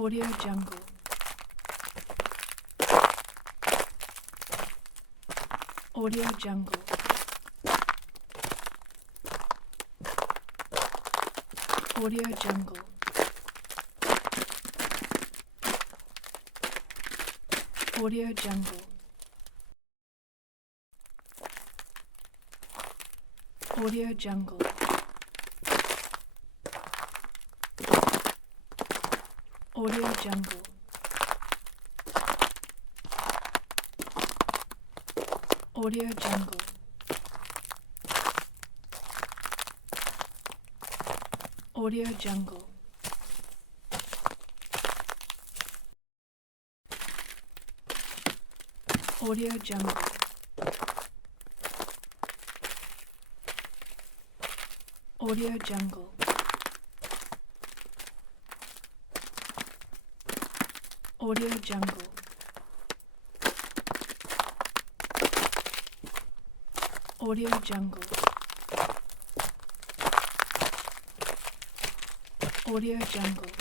Audio Jungle. Audio Jungle. Audio Jungle. Audio Jungle. Audio Jungle. Audio Jungle. Audio Jungle. Audio Jungle. Audio Jungle. Audio Jungle. Audio Jungle. Audio Jungle. Audio Jungle.